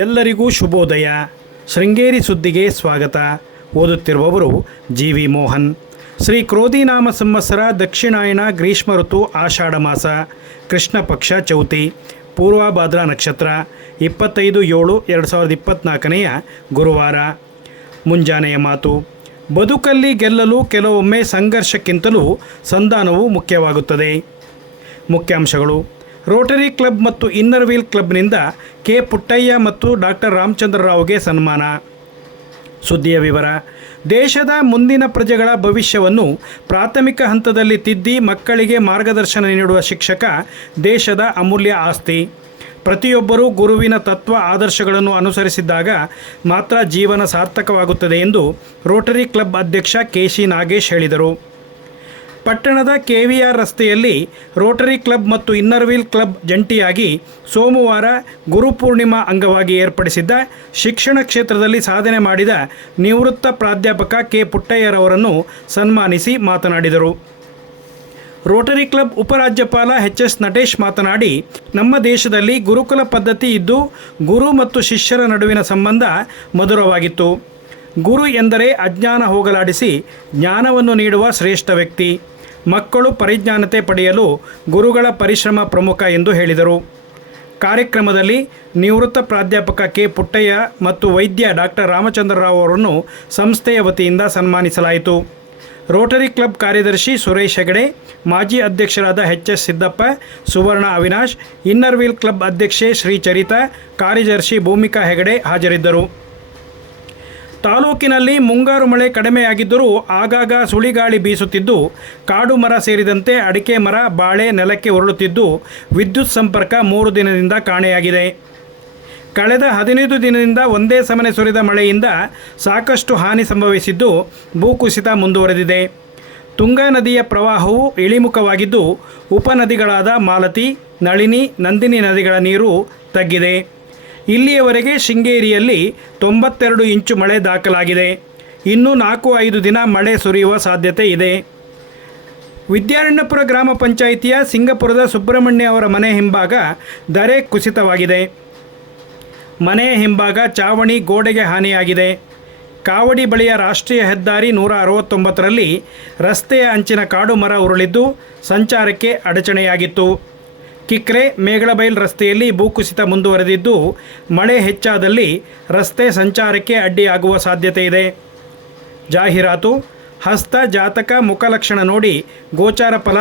ಎಲ್ಲರಿಗೂ ಶುಭೋದಯ. ಶೃಂಗೇರಿ ಸುದ್ದಿಗೆ ಸ್ವಾಗತ. ಓದುತ್ತಿರುವವರು ಜಿ ವಿ ಮೋಹನ್. ಶ್ರೀ ಕ್ರೋಧಿನಾಮ ಸಂವತ್ಸರ ದಕ್ಷಿಣಾಯನ ಗ್ರೀಷ್ಮ ಋತು ಆಷಾಢ ಮಾಸ, ಕೃಷ್ಣ ಪಕ್ಷ ಚೌತಿ, ಪೂರ್ವಭಾದ್ರಾ ನಕ್ಷತ್ರ, ಇಪ್ಪತ್ತೈದು ಏಳು ಎರಡು ಸಾವಿರದ ಇಪ್ಪತ್ತ್ನಾಲ್ಕನೆಯ ಗುರುವಾರ. ಮುಂಜಾನೆಯ ಮಾತು. ಬದುಕಲ್ಲಿ ಗೆಲ್ಲಲು ಕೆಲವೊಮ್ಮೆ ಸಂಘರ್ಷಕ್ಕಿಂತಲೂ ಸಂಧಾನವು ಮುಖ್ಯವಾಗುತ್ತದೆ. ಮುಖ್ಯಾಂಶಗಳು. ರೋಟರಿ ಕ್ಲಬ್ ಮತ್ತು ಇನ್ನರ್ ವೀಲ್ ಕ್ಲಬ್ನಿಂದ ಕೆ ಪುಟ್ಟಯ್ಯ ಮತ್ತು ಡಾಕ್ಟರ್ ರಾಮಚಂದ್ರ ರಾವ್ಗೆ ಸನ್ಮಾನ. ಸುದ್ದಿಯ ವಿವರ, ದೇಶದ ಮುಂದಿನ ಪ್ರಜೆಗಳ ಭವಿಷ್ಯವನ್ನು ಪ್ರಾಥಮಿಕ ಹಂತದಲ್ಲಿ ತಿದ್ದಿ ಮಕ್ಕಳಿಗೆ ಮಾರ್ಗದರ್ಶನ ನೀಡುವ ಶಿಕ್ಷಕ ದೇಶದ ಅಮೂಲ್ಯ ಆಸ್ತಿ. ಪ್ರತಿಯೊಬ್ಬರೂ ಗುರುವಿನ ತತ್ವ ಆದರ್ಶಗಳನ್ನು ಅನುಸರಿಸಿದ್ದಾಗ ಮಾತ್ರ ಜೀವನ ಸಾರ್ಥಕವಾಗುತ್ತದೆ ಎಂದು ರೋಟರಿ ಕ್ಲಬ್ ಅಧ್ಯಕ್ಷ ಕೆ ಸಿ ನಾಗೇಶ್ ಹೇಳಿದರು. ಪಟ್ಟಣದ ಕೆವಿಆರ್ ರಸ್ತೆಯಲ್ಲಿ ರೋಟರಿ ಕ್ಲಬ್ ಮತ್ತು ಇನ್ನರ್ ವೀಲ್ ಕ್ಲಬ್ ಜಂಟಿಯಾಗಿ ಸೋಮವಾರ ಗುರುಪೂರ್ಣಿಮಾ ಅಂಗವಾಗಿ ಏರ್ಪಡಿಸಿದ್ದ ಶಿಕ್ಷಣ ಕ್ಷೇತ್ರದಲ್ಲಿ ಸಾಧನೆ ಮಾಡಿದ ನಿವೃತ್ತ ಪ್ರಾಧ್ಯಾಪಕ ಕೆ ಪುಟ್ಟಯ್ಯರವರನ್ನು ಸನ್ಮಾನಿಸಿ ಮಾತನಾಡಿದರು. ರೋಟರಿ ಕ್ಲಬ್ ಉಪರಾಜ್ಯಪಾಲ ಎಚ್ ಎಸ್ ನಟೇಶ್ ಮಾತನಾಡಿ, ನಮ್ಮ ದೇಶದಲ್ಲಿ ಗುರುಕುಲ ಪದ್ಧತಿ ಇದ್ದು ಗುರು ಮತ್ತು ಶಿಷ್ಯರ ನಡುವಿನ ಸಂಬಂಧ ಮಧುರವಾಗಿತ್ತು. ಗುರು ಎಂದರೆ ಅಜ್ಞಾನ ಹೋಗಲಾಡಿಸಿ ಜ್ಞಾನವನ್ನು ನೀಡುವ ಶ್ರೇಷ್ಠ ವ್ಯಕ್ತಿ. ಮಕ್ಕಳು ಪರಿಜ್ಞಾನತೆ ಪಡೆಯಲು ಗುರುಗಳ ಪರಿಶ್ರಮ ಪ್ರಮುಖ ಎಂದು ಹೇಳಿದರು. ಕಾರ್ಯಕ್ರಮದಲ್ಲಿ ನಿವೃತ್ತ ಪ್ರಾಧ್ಯಾಪಕ ಕೆ. ಪುಟ್ಟಯ್ಯ ಮತ್ತು ವೈದ್ಯ ಡಾಕ್ಟರ್ ರಾಮಚಂದ್ರರಾವ್ ಅವರನ್ನು ಸಂಸ್ಥೆಯ ವತಿಯಿಂದ ಸನ್ಮಾನಿಸಲಾಯಿತು. ರೋಟರಿ ಕ್ಲಬ್ ಕಾರ್ಯದರ್ಶಿ ಸುರೇಶ್ ಹೆಗಡೆ, ಮಾಜಿ ಅಧ್ಯಕ್ಷರಾದ H. S. Siddappa, Suvarna Avinash Inner Wheel Club ಅಧ್ಯಕ್ಷೆ ಶ್ರೀ ಚರಿತಾ ಕಾರ್ಯದರ್ಶಿ ಭೂಮಿಕಾ ಹೆಗಡೆ ಹಾಜರಿದ್ದರು. ತಾಲೂಕಿನಲ್ಲಿ ಮುಂಗಾರು ಮಳೆ ಕಡಿಮೆಯಾಗಿದ್ದರೂ ಆಗಾಗ ಸುಳಿಗಾಳಿ ಬೀಸುತ್ತಿದ್ದು, ಕಾಡು ಮರ ಸೇರಿದಂತೆ ಅಡಿಕೆ ಮರ, ಬಾಳೆ ನೆಲಕ್ಕೆ ಉರುಳುತ್ತಿದ್ದು, ವಿದ್ಯುತ್ ಸಂಪರ್ಕ ಮೂರು ದಿನದಿಂದ ಕಾಣೆಯಾಗಿದೆ. ಕಳೆದ ಹದಿನೈದು ದಿನದಿಂದ ಒಂದೇ ಸಮನೆ ಸುರಿದ ಮಳೆಯಿಂದ ಸಾಕಷ್ಟು ಹಾನಿ ಸಂಭವಿಸಿದ್ದು, ಭೂಕುಸಿತ ಮುಂದುವರೆದಿದೆ. ತುಂಗಾ ನದಿಯ ಪ್ರವಾಹವು ಇಳಿಮುಖವಾಗಿದ್ದು, ಉಪನದಿಗಳಾದ ಮಾಲತಿ, ನಳಿನಿ, ನಂದಿನಿ ನದಿಗಳ ನೀರು ತಗ್ಗಿದೆ. ಇಲ್ಲಿಯವರೆಗೆ ಶೃಂಗೇರಿಯಲ್ಲಿ ತೊಂಬತ್ತೆರಡು ಇಂಚು ಮಳೆ ದಾಖಲಾಗಿದೆ. ಇನ್ನೂ ನಾಲ್ಕು ಐದು ದಿನ ಮಳೆ ಸುರಿಯುವ ಸಾಧ್ಯತೆ ಇದೆ. ವಿದ್ಯಾರಣ್ಯಪುರ ಗ್ರಾಮ ಪಂಚಾಯಿತಿಯ ಸಿಂಗಪುರದ ಸುಬ್ರಹ್ಮಣ್ಯ ಅವರ ಮನೆ ಹಿಂಭಾಗ ದರೆ ಕುಸಿತವಾಗಿದೆ. ಮನೆಯ ಹಿಂಭಾಗ ಚಾವಣಿ ಗೋಡೆಗೆ ಹಾನಿಯಾಗಿದೆ. ಕಾವಡಿ ಬಳಿಯ ರಾಷ್ಟ್ರೀಯ ಹೆದ್ದಾರಿ ನೂರ ಅರವತ್ತೊಂಬತ್ತರಲ್ಲಿ ರಸ್ತೆಯ ಅಂಚಿನ ಕಾಡು ಮರ ಉರುಳಿದ್ದು, ಸಂಚಾರಕ್ಕೆ ಅಡಚಣೆಯಾಗಿತ್ತು. ಕಿಕ್ರೆ ಮೇಗಳಬೈಲ್ ರಸ್ತೆಯಲ್ಲಿ ಭೂಕುಸಿತ ಮುಂದುವರೆದಿದ್ದು, ಮಳೆ ಹೆಚ್ಚಾದಲ್ಲಿ ರಸ್ತೆ ಸಂಚಾರಕ್ಕೆ ಅಡ್ಡಿಯಾಗುವ ಸಾಧ್ಯತೆ ಇದೆ. ಜಾಹೀರಾತು, ಹಸ್ತ ಜಾತಕ ಮುಖಲಕ್ಷಣ ನೋಡಿ ಗೋಚಾರ ಫಲ,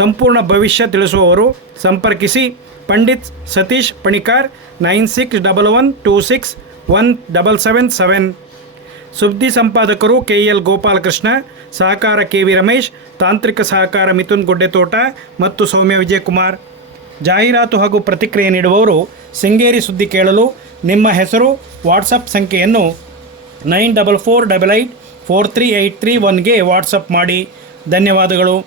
ಸಂಪೂರ್ಣ ಭವಿಷ್ಯ ತಿಳಿಸುವವರು ಸಂಪರ್ಕಿಸಿ Pandit Satish Panikar nine six double one two six one double seven seven. ಸುದ್ದಿ ಸಂಪಾದಕರು ಕೆ ಎಲ್ ಗೋಪಾಲಕೃಷ್ಣ, ಸಹಕಾರ ಕೆ ವಿ ರಮೇಶ್, ತಾಂತ್ರಿಕ ಸಹಕಾರ ಮಿಥುನ್ ಗುಡ್ಡೆತೋಟ ಮತ್ತು ಸೌಮ್ಯ ವಿಜಯಕುಮಾರ್. ಜಾಹೀರಾತು ಹಾಗೂ ಪ್ರತಿಕ್ರಿಯೆ ನೀಡುವವರು ಸಿಂಗೇರಿ ಸುದ್ದಿ ಕೇಳಲು ನಿಮ್ಮ ಹೆಸರು, ವಾಟ್ಸಪ್ ಸಂಖ್ಯೆಯನ್ನು nine double four double eight four three eight three ಒನ್ಗೆ WhatsApp ಮಾಡಿ. ಧನ್ಯವಾದಗಳು.